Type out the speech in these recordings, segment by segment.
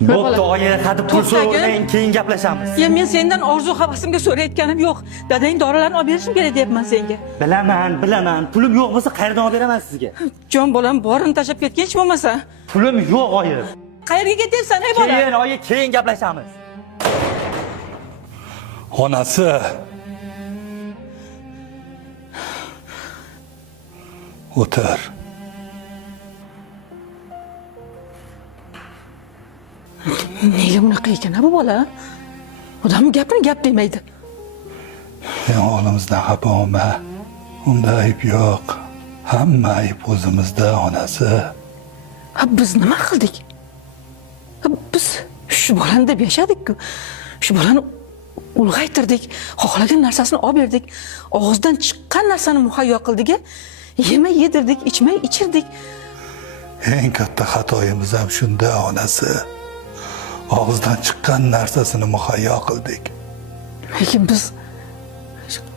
Bo'pti, oyi, hadi pul so'rang, keyin gaplashamiz. Ya men sendan orzu havasimga so'rayotganim yo'q. Dadang dorilarni olib berishim kerak deyapman senga. Bilaman. Pulim yo'q bo'lsa qayerdan olib beraman sizga? Jon bolam borini tashlab ketgan hech bo'lmasa. Pulim yo'q, oyi. Qayerga ketyapsan, ey bola? Keyin, oyi, keyin gaplashamiz. Onasi. O'tir. Nega bunaqa ekan bu bola? Odam gapini gap demaydi. Sen o'g'limizdan xafa olma. Unda ayb yo'q. Hamma ayb o'zimizda, onasi. Ha biz nima qildik? Ha, biz shu bolani deb yashadik-ku. Shu bolani ulg'aytirdik, xohlagan narsasini olib berdik. Og'izdan chiqqan narsani muhayyo qildik-a. Yemay yedirdik, ichmay ichirdik. Eng katta xatoyimiz ham shunda, onasi. Og'izdan chiqqan narsasini muhayyo qildik. Lekin biz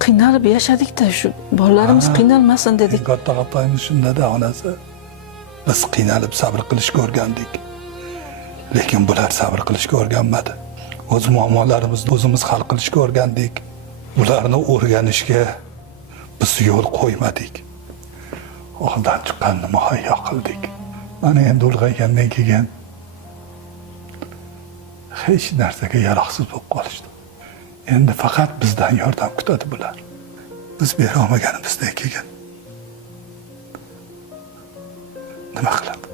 qiynalib yashadik-da, shu bolalarimiz qiynalmasin dedik. Eng katta xatoyimiz shunda-da, onasi. Biz qiynalib sabr qilishga o'rgandik. Lekin bular sabr qilishga o'rganmadi. O'z muammolarimizni o'zimiz hal qilishga o'rgandik. Ularni o'rganishga biz yo'l qo'ymadik. Og'izdan chiqqanni muhayyo qildik. Mana endi ulg'aygandan keyin hech narsaga yaroqsiz bo'lib qolishdi. Endi faqat bizdan yordam kutadi bular. Biz bera olmaganimizdan keyin nima qiladi?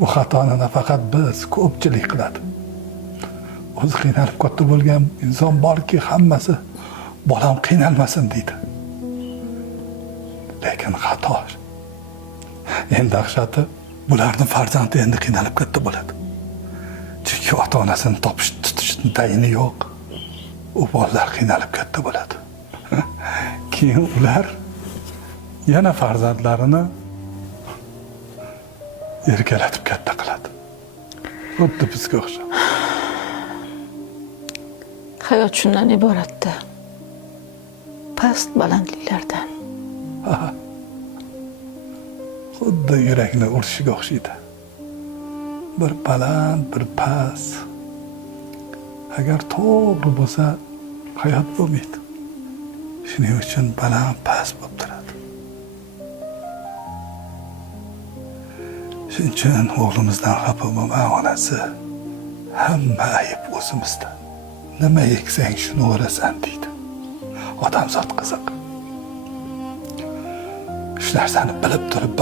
Bu xatoni nafaqat biz, ko'pchilik qiladi. O'zi qiynalib katta bo'lgan inson borki, hammasi bolam qiynalmasin deydi. Lekin xato. Endi dahshati, bularning farzandi endi qiynalib katta bo'ladi. Chunki ota-onasini topish tutishning tayini yo'q. U bolalar qiynalib katta bo'ladi. Keyin ular yana farzandlarini erkalatib katta qiladi. Xuddi bizga o'xshab. Hayot shundan iboratda. Past balandliklardan. Xuddi yurakni urishiga o'xshaydi. Bir baland, bir past. Agar to'g'ri bo'lsa, hayot bo'lmaydi. Shuning uchun baland, past bo'lib turadi. Shuning uchun o'g'limizdan xafa bo'lma, onasi. Hamma ayb o'zimizda. Nima eksang shuni o'rasan deydi. Odamzod qiziq. Shu narsani bilib turib